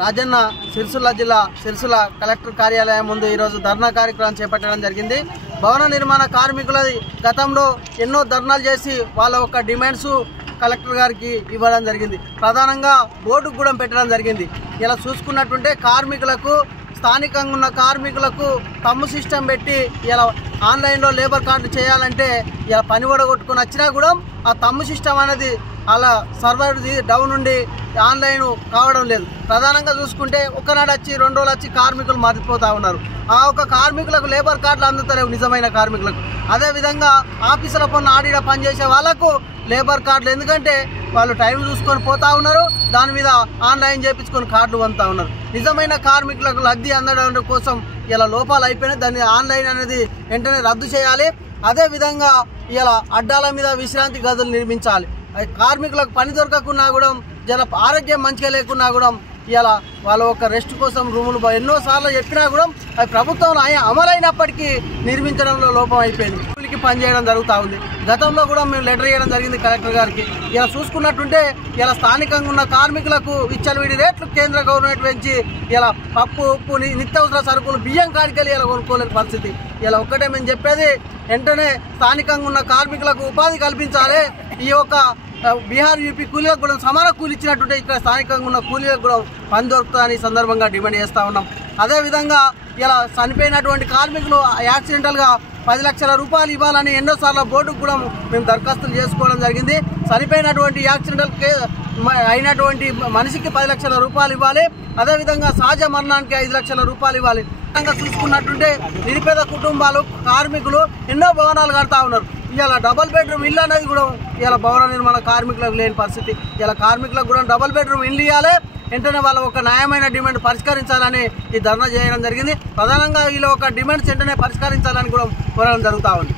రాజన్న సిరిసిల్ల జిల్లా సిరిసిల్ల కలెక్టర్ కార్యాలయం ముందు ఈరోజు ధర్నా కార్యక్రమం చేపట్టడం జరిగింది. భవన నిర్మాణ కార్మికులది గతంలో ఎన్నో ధర్నాలు చేసి వాళ్ళ యొక్క డిమాండ్స్ కలెక్టర్ గారికి ఇవ్వడం జరిగింది. ప్రధానంగా బోర్డుకు కూడా పెట్టడం జరిగింది. ఇలా చూసుకున్నట్టుంటే కార్మికులకు స్థానికంగా ఉన్న కార్మికులకు తమ్ము సిస్టమ్ పెట్టి ఇలా ఆన్లైన్లో లేబర్ కార్డు చేయాలంటే ఇలా పని కొట్టుకొని వచ్చినా కూడా ఆ తమ్ము సిస్టమ్ అనేది అలా సర్వర్ డౌన్ ఉండి ఆన్లైన్ కావడం లేదు. ప్రధానంగా చూసుకుంటే ఒకనాడు వచ్చి 2 రోజులు వచ్చి కార్మికులు మారిపోతూ ఉన్నారు. ఆ ఒక కార్మికులకు లేబర్ కార్డులు అందుతలేవు నిజమైన కార్మికులకు. అదేవిధంగా ఆఫీసుల పన్ను ఆడిడ పనిచేసే వాళ్ళకు లేబర్ కార్డులు, ఎందుకంటే వాళ్ళు టైం చూసుకొని పోతా ఉన్నారు, దాని మీద ఆన్లైన్ చేయించుకొని కార్డులు పొందుతూ ఉన్నారు. నిజమైన కార్మికులకు లబ్ధి అందడం కోసం ఇలా లోపాలు అయిపోయినాయి. దాన్ని ఆన్లైన్ అనేది వెంటనే రద్దు చేయాలి. అదేవిధంగా ఇలా అడ్డాల మీద విశ్రాంతి గదులు నిర్మించాలి. కార్మికులకు పని దొరకకున్నా కూడా జన ఆరోగ్యం మంచిగా లేకున్నా కూడా ఇలా వాళ్ళ ఒక రెస్ట్ కోసం రూములు ఎన్నోసార్లు చెప్పినా కూడా అది ప్రభుత్వంలో అమలైనప్పటికీ నిర్మించడంలో లోపం అయిపోయింది. కూలికి పనిచేయడం జరుగుతూ ఉంది. గతంలో కూడా మేము లెటర్ ఇవ్వడం జరిగింది కలెక్టర్ గారికి. ఇలా చూసుకున్నట్టుంటే ఇలా స్థానికంగా ఉన్న కార్మికులకు విచ్చలవిడి రేట్లు కేంద్ర గవర్నమెంట్ పెంచి ఇలా పప్పు ఉప్పు నిత్యావసర సరుకులు బియ్యం కాడికెళ్ళి ఇలా కొనుక్కోలేని పరిస్థితి. ఇలా ఒక్కటే మేము చెప్పేది, వెంటనే స్థానికంగా ఉన్న కార్మికులకు ఉపాధి కల్పించాలి. ఈ యొక్క బీహార్ యూపీ కూలీలకు కూడా సమాన కూలి ఇచ్చినట్టుంటే ఇక్కడ స్థానికంగా ఉన్న కూలీలకు కూడా పని దొరుకుతుందని సందర్భంగా డిమాండ్ చేస్తూ ఉన్నాం. అదేవిధంగా ఇలా చనిపోయినటువంటి కార్మికులు యాక్సిడెంటల్గా 10 లక్షల రూపాయలు ఇవ్వాలని ఎన్నోసార్లు బోర్డుకు కూడా మేము దరఖాస్తులు చేసుకోవడం జరిగింది. చనిపోయినటువంటి యాక్సిడెంటల్ అయినటువంటి మనిషికి 10 లక్షల రూపాయలు ఇవ్వాలి. అదేవిధంగా సహజ మరణానికి 5 లక్షల రూపాయలు ఇవ్వాలి. చూసుకున్నట్టుంటే నిరుపేద కుటుంబాలు కార్మికులు ఎన్నో భవనాలు కడతా ఉన్నారు. ఇలా డబుల్ బెడ్రూమ్ ఇల్లు అనేది కూడా ఇలా భవన నిర్మాణ కార్మికులకు లేని పరిస్థితి. ఇలా కార్మికులకు కూడా డబుల్ బెడ్రూమ్ ఇల్లు ఇవ్వాలి. వెంటనే వాళ్ళ ఒక న్యాయమైన డిమాండ్ పరిష్కరించాలని ఈ ధర్నా చేయడం జరిగింది. ప్రధానంగా వీళ్ళ ఒక డిమాండ్స్ వెంటనే పరిష్కరించాలని కూడా కోరడం జరుగుతూ ఉంది.